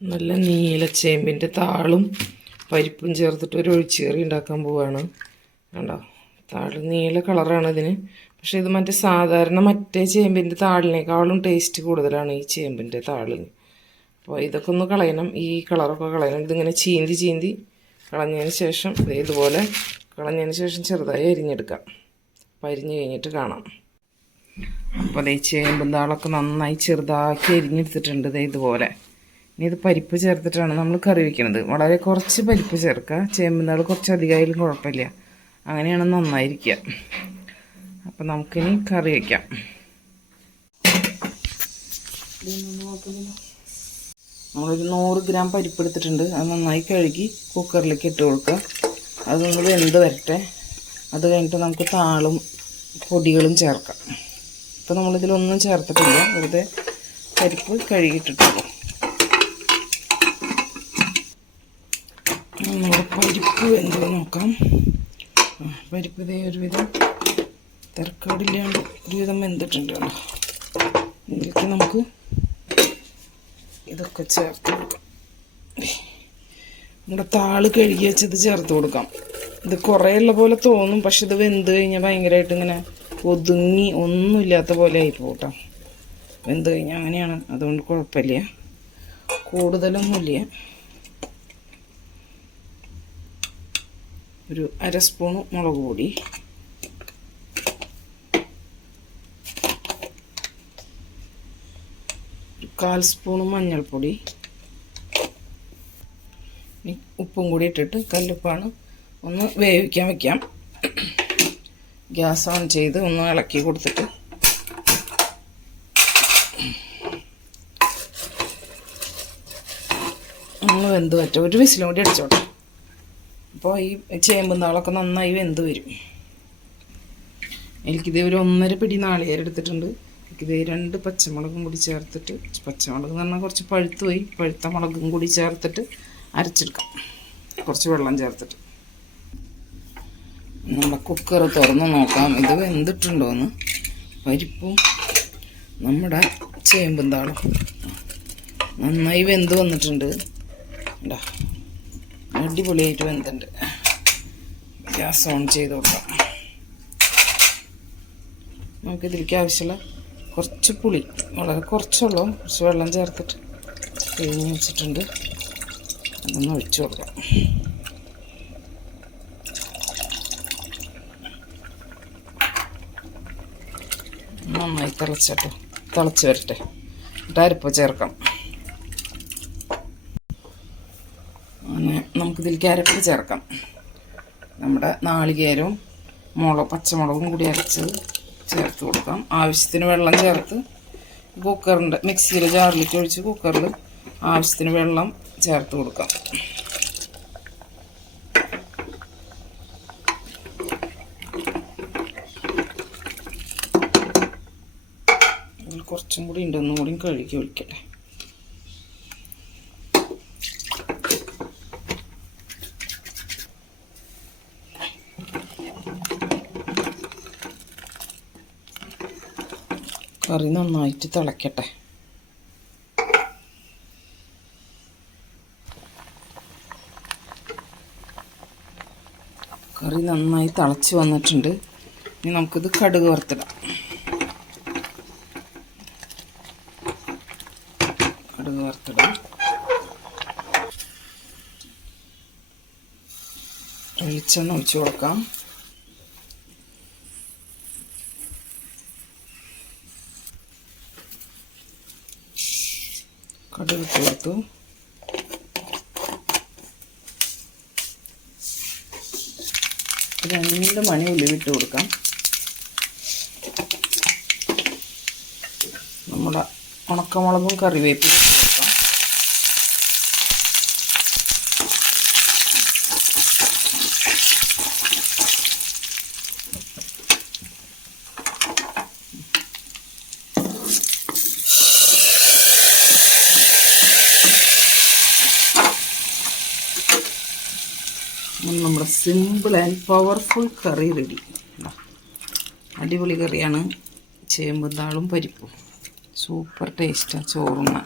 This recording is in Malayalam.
നല്ല നീലച്ചേമ്പിന്റെ താളും പരിപ്പും ചേർത്തിട്ട് ഒരു ഒഴിച്ചുകറി ഉണ്ടാക്കാൻ പോവുകയാണ് കണ്ടോ? താൾ നീല കളറാണ് ഇതിന്. പക്ഷേ ഇത് മറ്റേ സാധാരണ മറ്റേ ചേമ്പിന്റെ താളിനേക്കാളും ടേസ്റ്റ് കൂടുതലാണ് ഈ ചേമ്പിന്റെ താളിന്. അപ്പോൾ ഇതൊക്കെ ഒന്ന് കളയണം. ഈ കളറൊക്കെ കളയണം. ഇതിങ്ങനെ ചീന്തി ചീന്തി കളഞ്ഞതിന് ശേഷം ഇതുപോലെ കളഞ്ഞതിന് ശേഷം ചെറുതായി അരിഞ്ഞെടുക്കാം. അപ്പോൾ അരിഞ്ഞ് കഴിഞ്ഞിട്ട് കാണാം. അപ്പോൾ ഈ ചേമ്പും താളൊക്കെ നന്നായി ചെറുതാക്കി അരിഞ്ഞെടുത്തിട്ടുണ്ട് ദേ ഇതുപോലെ. ഇനി ഇത് പരിപ്പ് ചേർത്തിട്ടാണ് നമ്മൾ കറി വയ്ക്കുന്നത് വളരെ കുറച്ച് പരിപ്പ് ചേർക്കുക. ചേമ്പുന്നാൾ കുറച്ച് അധികമായാലും കുഴപ്പമില്ല. അങ്ങനെയാണ് നന്നായിരിക്കുക. അപ്പം നമുക്കിനി കറി വയ്ക്കാം നമ്മളൊരു നൂറ് ഗ്രാം പരിപ്പ് എടുത്തിട്ടുണ്ട്. അത് നന്നായി കഴുകി കുക്കറിലേക്ക് ഇട്ട് കൊടുക്കുക. അതൊന്ന് വെന്ത് വരട്ടെ. അത് കഴിഞ്ഞിട്ട് നമുക്ക് താളും പൊടികളും ചേർക്കാം. ഇപ്പോൾ നമ്മളിതിലൊന്നും ചേർത്തിട്ടില്ല. വെറുതെ പരിപ്പ് കഴുകിയിട്ടിട്ടുള്ളൂ. നമ്മുടെ പരിപ്പ് എന്തോ നോക്കാം. പരിപ്പ് ഇതേ ഒരുവിധം തിരക്കാടില്ലാണ്ട് ഒരുവിധം വെന്തിട്ടുണ്ട് ഇതിലേക്ക് നമുക്ക് ഇതൊക്കെ ചേർത്ത് കൊടുക്കാം. നമ്മുടെ താൾ കഴുകി വെച്ചത് ചേർത്ത് കൊടുക്കാം. ഇത് കുറേ ഉള്ള പോലെ തോന്നും പക്ഷെ ഇത് വെന്ത് കഴിഞ്ഞാൽ ഭയങ്കരമായിട്ട് ഇങ്ങനെ ഒതുങ്ങി ഒന്നുമില്ലാത്ത പോലെ ആയി കേട്ടോ വെന്ത് കഴിഞ്ഞാൽ അങ്ങനെയാണ് അതുകൊണ്ട് കുഴപ്പമില്ല. കൂടുതലൊന്നുമില്ല. ഒരു അര സ്പൂണ് മുളക് പൊടി. കാൽ സ്പൂണ് മഞ്ഞൾപ്പൊടി. ഉപ്പും കൂടി ഇട്ടിട്ട് കല്ലുപ്പാണ് ഒന്ന് വേവിക്കാൻ വെക്കാം. ഗ്യാസ് ഓൺ ചെയ്ത് ഒന്ന് ഇളക്കി കൊടുത്തിട്ട്. ഒന്ന് വെന്ത് പറ്റും ഒരു വിസിലും കൂടി അടിച്ചോട്ടെ. അപ്പോൾ ഈ ചേമ്പും നാളൊക്കെ നന്നായി വെന്ത് വരും. എനിക്കിത് ഒരു ഒന്നര പിടി നാളികേരം എടുത്തിട്ടുണ്ട്. എനിക്കിത് രണ്ട് പച്ചമുളകും കൂടി ചേർത്തിട്ട് പച്ചമുളക് എന്ന് പറഞ്ഞാൽ കുറച്ച് പഴുത്ത് പോയി പഴുത്ത മുളകും കൂടി ചേർത്തിട്ട് അരച്ചെടുക്കാം. കുറച്ച് വെള്ളം ചേർത്തിട്ട്. നമ്മുടെ കുക്കർ തുറന്ന് നോക്കാം. ഇത് വെന്തിട്ടുണ്ടോയെന്ന് പരിപ്പും നമ്മുടെ ചേമ്പും താളും. നന്നായി വെന്ത് വന്നിട്ടുണ്ട്. ഉണ്ടാ അടിപൊളിയായിട്ട് വെന്തുണ്ട് ഗ്യാസ് ഓൺ ചെയ്ത് നമുക്ക് നമുക്കിതിലേക്ക് ആവശ്യമുള്ള കുറച്ച് പുളി വളരെ കുറച്ചുള്ളൂ കുറച്ച് വെള്ളം ചേർത്തിട്ട് പിഴിഞ്ഞ് വെച്ചിട്ടുണ്ട്. അതൊന്ന് ഒഴിച്ചു കൊടുക്കാം. നന്നായി തിളച്ചട്ടോ തിളച്ച് വരട്ടെ. എന്നിട്ട് അരിപ്പ് ചേർക്കാം. നമുക്കിതിലേക്ക് അരപ്പ് ചേർക്കാം. നമ്മുടെ നാളികേരവും മുളക് പച്ചമുളകും കൂടി അരച്ചത് ചേർത്ത് കൊടുക്കാം. ആവശ്യത്തിന് വെള്ളം ചേർത്ത് കുക്കറിന്റെ മിക്സിയിൽ ജാറിലേക്ക് ഒഴിച്ച് കുക്കറിൽ ആവശ്യത്തിന് വെള്ളം ചേർത്ത് കൊടുക്കാം. കുറച്ചും കൂടി ഉണ്ട് ഒന്നും കൂടി കഴുകി ഒഴിക്കട്ടെ. കറി നന്നായിട്ട് തിളയ്ക്കട്ടെ കറി നന്നായി തിളച്ച് വന്നിട്ടുണ്ട്. ഇനി നമുക്കിത് കടുക് വറുത്തിടാം. കടുക് വറുത്തിടാം. വെളിച്ചെണ്ണ ഒഴിച്ചു കൊടുക്കാം. കടുക് കൊടുത്തു. രണ്ട് മണി ഉലുവിട്ട് കൊടുക്കാം. നമ്മുടെ ഉണക്കമുളകും കറിവേപ്പിലും നമ്മുടെ simple and powerful curry ready അടിപൊളി കറിയാണ് ചേമ്പും താളും പരിപ്പും. സൂപ്പർ ടേസ്റ്റാണ് ചോറുണ്ണാൻ.